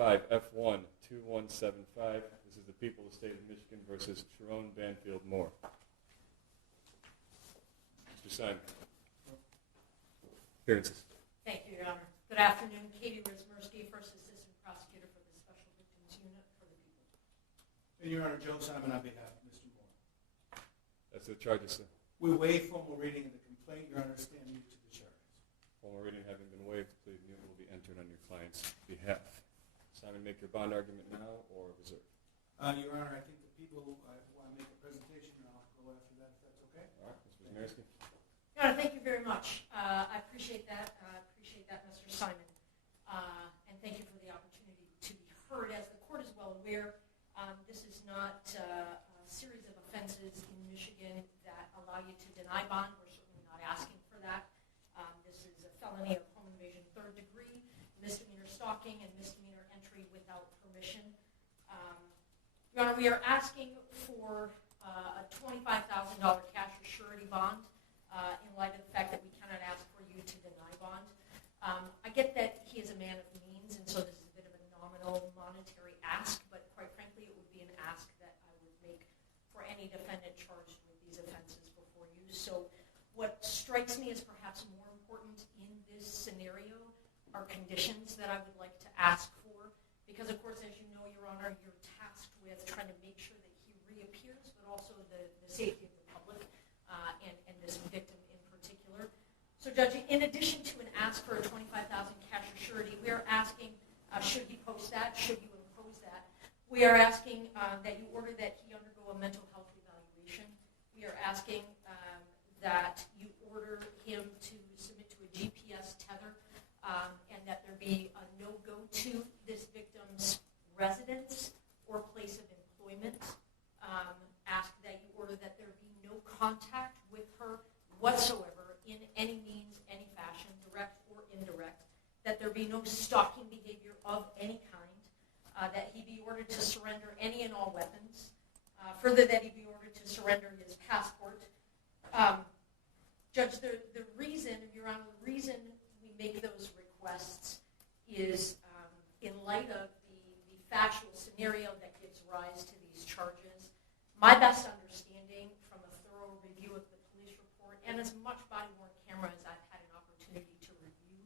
5 F1 2175. This is the people of the state of Michigan versus Sherrone Moore. Mr. Simon. Appearances. Thank you, Your Honor. Good afternoon. Katie Rizmersky, First Assistant Prosecutor for the Special Victims Unit for the People. And Your Honor, Joe Simon on behalf of Mr. Moore. That's the charges, sir. We waive formal reading of the complaint. Your Honor, stand mute to the charges. Formal reading having been waived, the plea of mute will be entered on your client's behalf. Simon, make your bond argument now or reserve? Your Honor, I think the people want to make a presentation, and I'll go after that if that's okay. All right, Ms. Wisniewski. Your Honor, thank you very much. I appreciate that. Mr. Simon. And thank you for the opportunity to be heard. As the court is well aware, this is not a series of offenses in Michigan that allow you to deny bond. We're certainly not asking for that. This is a felony of home invasion third degree, misdemeanor stalking, and misdemeanor entry without permission. Your Honor, we are asking for a $25,000 cash or surety bond in light of the fact that we cannot ask for you to deny bond. I get that he is a man of means, and so this is a bit of a nominal monetary ask, but quite frankly, it would be an ask that I would make for any defendant charged with these offenses before you. So what strikes me as perhaps more important in this scenario are conditions that I would like to ask for, because of course, as you know, Your Honor, you're tasked with trying to make sure that he reappears, but also the safety of the public and this victim in particular. So, Judge, in addition to an ask for a $25,000 cash or surety, we are asking, should he post that? Should you impose that? We are asking that you order that he undergo a mental health evaluation. We are asking that you order him to submit to a GPS tether and that there be a no-go to this victim's residence or place of employment. Ask that you order that there be no contact with her whatsoever in any means, any fashion, direct or indirect, that there be no stalking behavior of any kind, that he be ordered to surrender any and all weapons, further that he be ordered to surrender his passport. Judge, the reason, Your Honor, the reason we make those requests is in light of the factual scenario that gives rise to these charges. My best understanding from a thorough review of the police report and as much body-worn camera as I've had an opportunity to review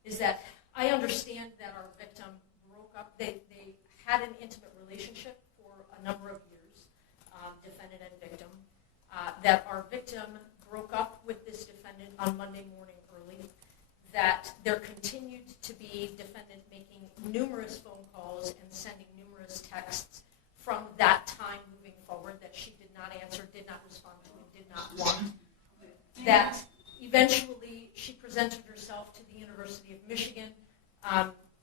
is that I understand that our victim broke up. They had an intimate relationship for a number of years, defendant and victim, that our victim broke up with this defendant on Monday morning early, that there continued to be defendant making numerous phone calls and sending numerous texts from that time moving forward that she did not answer, did not respond to, and did not want. That eventually she presented herself to the University of Michigan,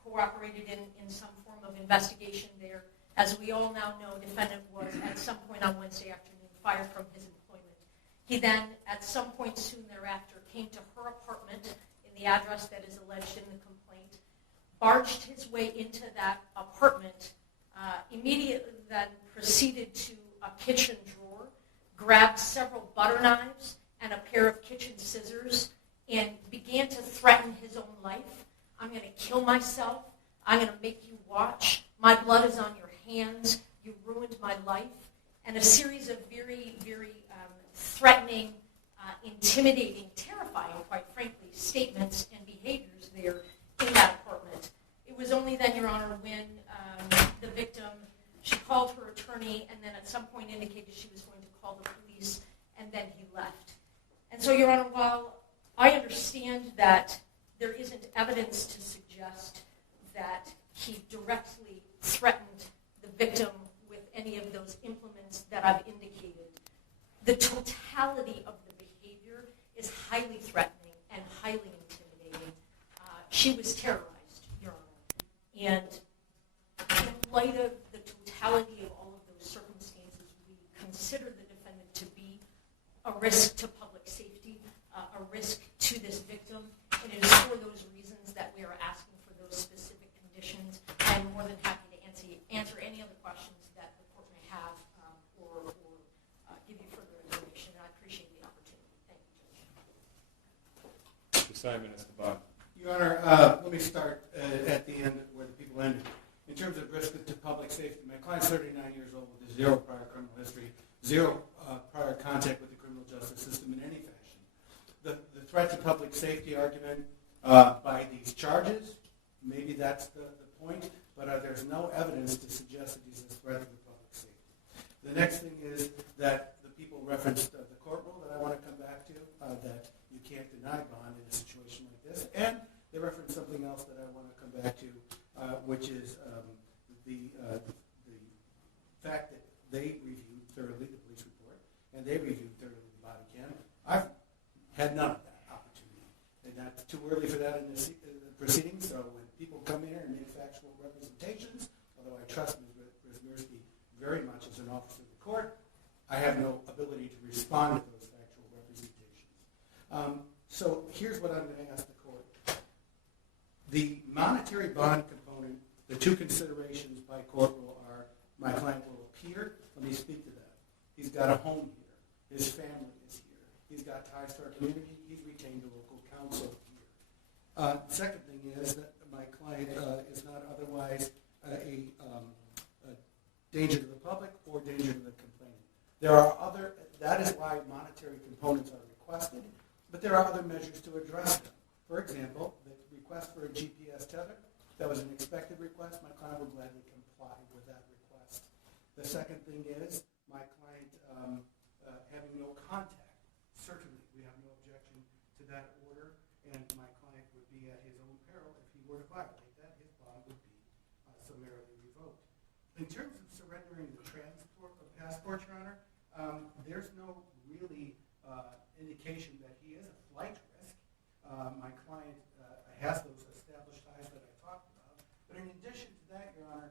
cooperated in some form of investigation there. As we all now know, defendant was at some point on Wednesday afternoon fired from his employment. He then, at some point soon thereafter, came to her apartment in the address that is alleged in the complaint, barged his way into that apartment, immediately then proceeded to a kitchen drawer, grabbed several butter knives and a pair of kitchen scissors, and began to threaten his own life. I'm going to kill myself. I'm going to make you watch. My blood is on your hands. You ruined my life. And a series of very, very threatening, intimidating, terrifying, quite frankly, statements and behaviors there in that apartment. It was only then, Your Honor, when the victim, she called her attorney and then at some point indicated she was going to call the police, and then he left. And so, Your Honor, while I understand that there isn't evidence to suggest that he directly threatened the victim with any of those implements that I've indicated, the totality of the behavior is highly threatening and highly intimidating. She was terrorized, Your Honor. And in light of the totality of all of those circumstances, we consider the defendant to be a risk to public safety, a risk to this victim, and it is for those reasons that we are asking for those specific conditions. I'm more than happy to answer any other questions that the court may have or give you further information, and I appreciate the opportunity. Thank you, Judge. Mr. Simon is the bond. Your Honor, let me start at the end where the people ended. in terms of risk to public safety, my client's 39 years old with zero prior criminal history, zero prior contact with the criminal justice system in any fashion. The threat to public safety argument by these charges, maybe that's the point, but there's no evidence to suggest that he's a threat to the public safety. The next thing is that the people referenced the court rule that I want to come back to, that you can't deny bond in a situation like this, and they referenced something else that I want to come back to, which is the fact that they reviewed thoroughly the police report, and they reviewed thoroughly the body cam. I've had none of that opportunity. And that's too early for that in the proceedings, so when people come here and make factual representations, although I trust Ms. Brzezinski very much as an officer of the court, I have no ability to respond to those factual representations. So here's what I'm going to ask the court. The monetary bond component, the two considerations by court rule are my client will appear. Let me speak to that. He's got a home here. His family is here. He's got ties to our community. He's retained a local counsel here. Second thing is that my client is not otherwise a danger to the public or danger to the complainant. That is why monetary components are requested, but there are other measures to address them. For example, the request for a GPS tether, that was an expected request. My client will gladly comply with that request. The second thing is my client having no contact. Certainly, we have no objection to that order, and my client would be at his own peril if he were to violate that. His bond would be summarily revoked. In terms of surrendering the passport, Your Honor, there's no really indication that he is a flight risk. My client has those established ties that I talked about. But in addition to that, Your Honor,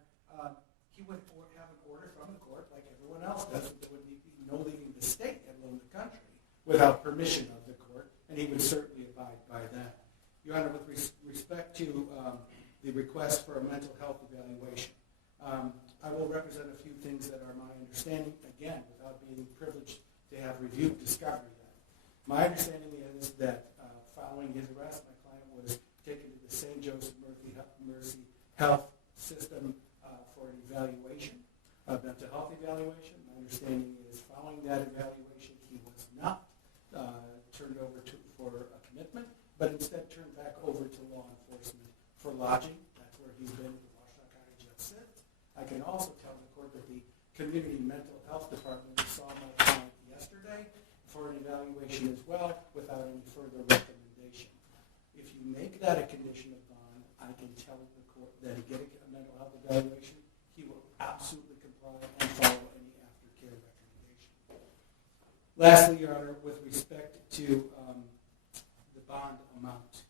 he would have an order from the court, like everyone else does, that there would be no leaving the state, let alone the country, without permission of the court, and he would certainly abide by that. Your Honor, with respect to the request for a mental health evaluation, I will represent a few things that are my understanding, again, without being privileged to have reviewed discovery that. My understanding is that following his arrest, my client was taken to the St. Joseph Mercy Health System for an evaluation, a mental health evaluation. My understanding is following that evaluation, he was not turned over for a commitment, but instead turned back over to law enforcement for lodging. That's where he's been in the Washtenaw County Jail since. I can also tell the court that the Community Mental Health Department saw my client yesterday for an evaluation as well without any further recommendation. If you make that a condition of bond, I can tell the court that he get a mental health evaluation, he will absolutely comply and follow any aftercare recommendation. Lastly, Your Honor, with respect to the bond amount.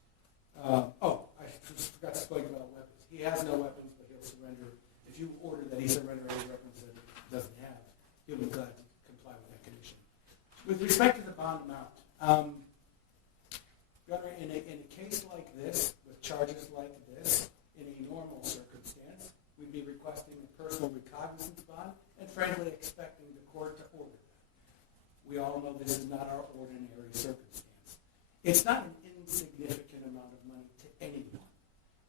I just forgot to speak about weapons. He has no weapons, but he'll surrender. If you order that he surrender any weapons that he doesn't have, he'll be glad to comply with that condition. With respect to the bond amount, Your Honor, in a case like this, with charges like this, in a normal circumstance, we'd be requesting a personal recognizance bond and frankly expecting the court to order that. We all know this is not our ordinary circumstance. It's not an insignificant amount of money to anyone.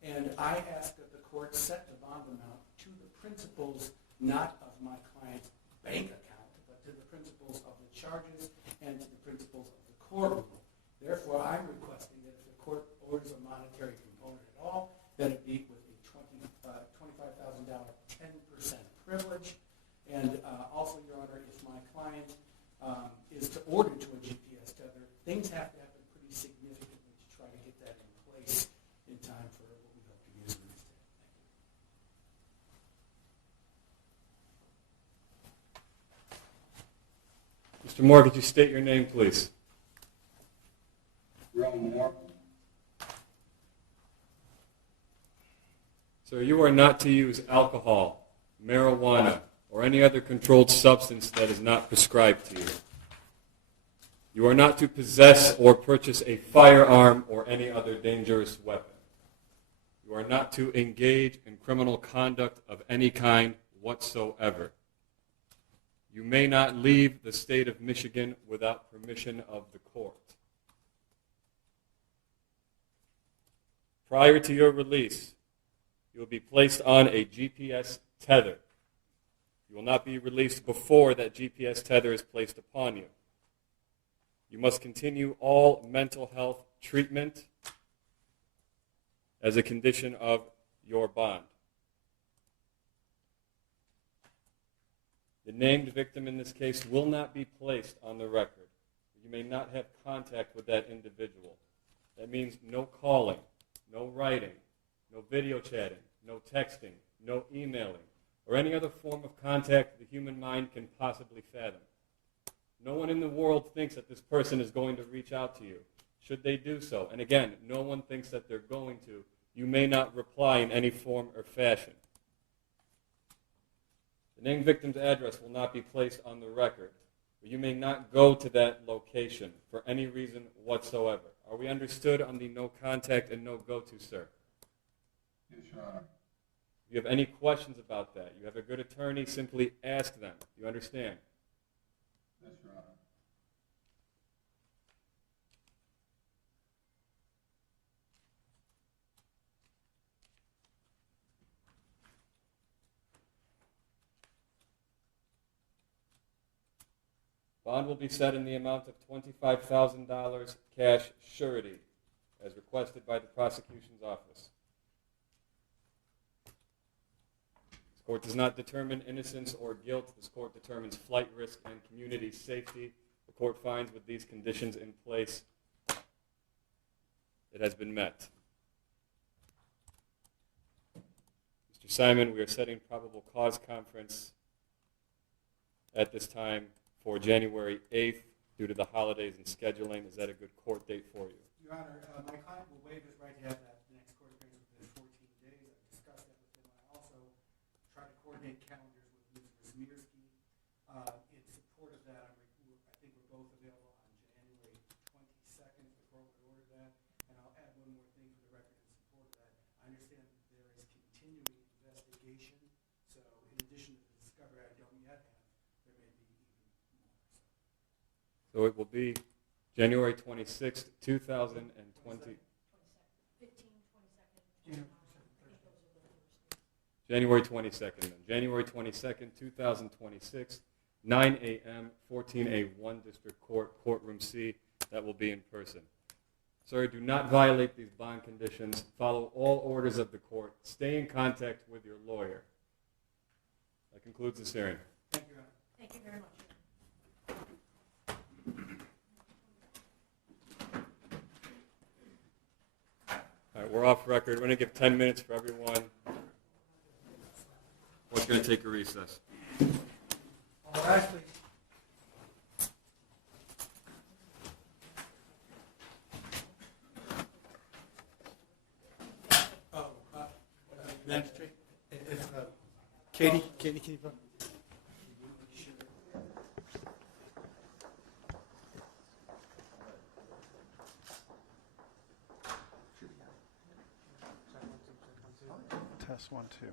And I ask that the court set the bond amount to the principles not of my client's bank account, but to the principles of the charges and to the principles of the court rule. Therefore, I'm requesting that if the court orders a monetary component at all, that it be with a $25,000 10% privilege. And also, Your Honor, if my client is to order to a GPS tether, things have to happen pretty significantly to try to get that in place in time for what we hope to use in this day. Mr. Moore, could you state your name, please? Sherrone Moore. Sir, you are not to use alcohol, marijuana, or any other controlled substance that is not prescribed to you. You are not to possess or purchase a firearm or any other dangerous weapon. You are not to engage in criminal conduct of any kind whatsoever. You may not leave the state of Michigan without permission of the court. Prior to your release, You will be placed on a GPS tether. You will not be released before that GPS tether is placed upon you. You must continue all mental health treatment as a condition of your bond. The named victim in this case will not be placed on the record. You may not have contact with that individual. That means no calling, no writing, no video chatting, no texting, no emailing, or any other form of contact the human mind can possibly fathom. No one in the world thinks that this person is going to reach out to you. Should they do so, and again, no one thinks that they're going to, you may not reply in any form or fashion. The named victim's address will not be placed on the record, but you may not go to that location for any reason whatsoever. Are we understood on the no contact and no go-to, sir? Yes, Your Honor. If you have any questions about that, you have a good attorney, simply ask them. You understand? Yes, Your Honor. Bond will be set in the amount of $25,000 cash surety, as requested by the prosecution's office. This court does not determine innocence or guilt. This court determines flight risk and community safety. The court finds with these conditions in place, it has been met. Mr. Simon, we are setting probable cause conference at this time for January 8th due to the holidays and scheduling. Is that a good court date for you? Your Honor, my client will waive his right to have that next court appearance within 14 days. I've discussed that with him. I also tried to coordinate calendars with Ms. Wismierski. In support of that, I think we're both available on January 22nd, if the court would order that. And I'll add one more thing for the record in support of that. I understand there is continuing investigation, so in addition to the discovery I don't yet have, there may be even more. So it will be January 26th, 2020. January 22nd, then. January 22nd, 2026, 9 a.m., 14A1 District Court, Courtroom C. That will be in person. Sir, do not violate these bond conditions. Follow all orders of the court. Stay in contact with your lawyer. That concludes this hearing. Thank you, Your Honor. Thank you very much. All right, we're off record. We're going to give 10 minutes for everyone. We're going to take a recess. Actually, Magistrate, if Katie, can you vote? Test 1, 2.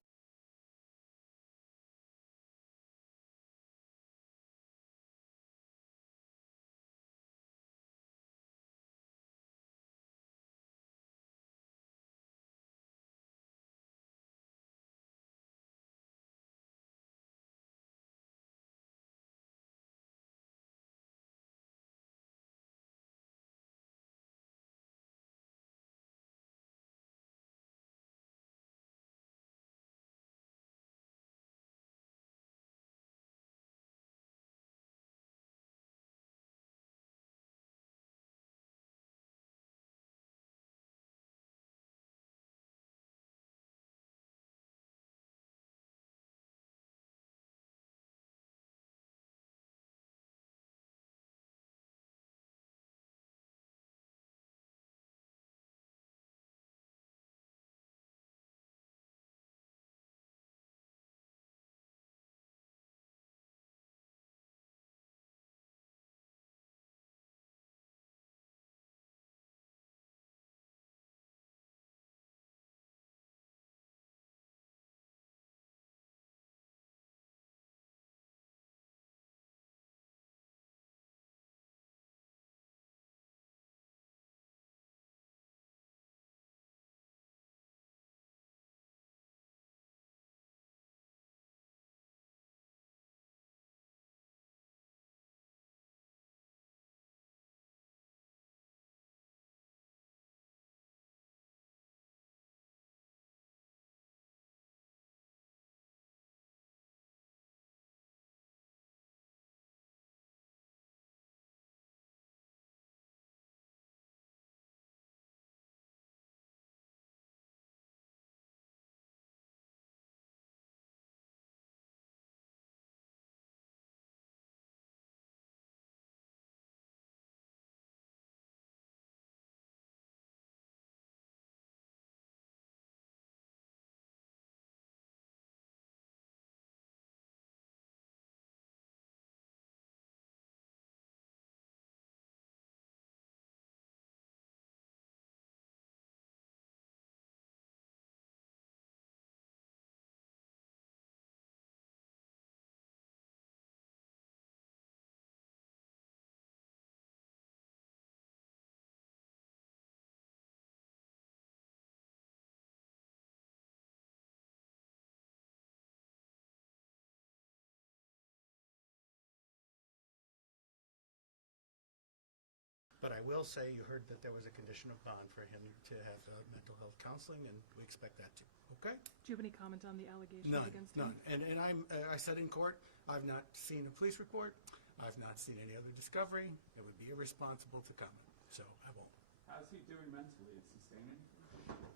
But I will say, you heard that there was a condition of bond for him to have mental health counseling, and we expect that too. Okay? Do you have any comment on the allegations None, against him? none. And I said in court, I've not seen a police report. I've not seen any other discovery. It would be irresponsible to comment, so I won't. How's he doing mentally? Is sustaining?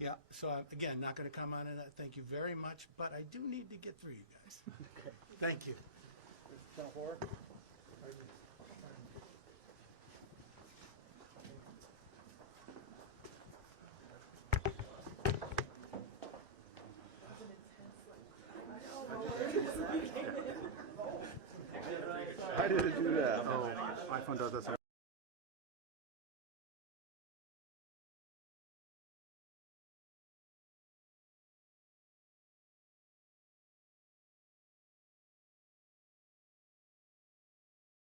Yeah, so again, not going to comment on that. Thank you very much, but I do need to get through you guys. Thank you. I didn't do that. Oh, iPhone does that.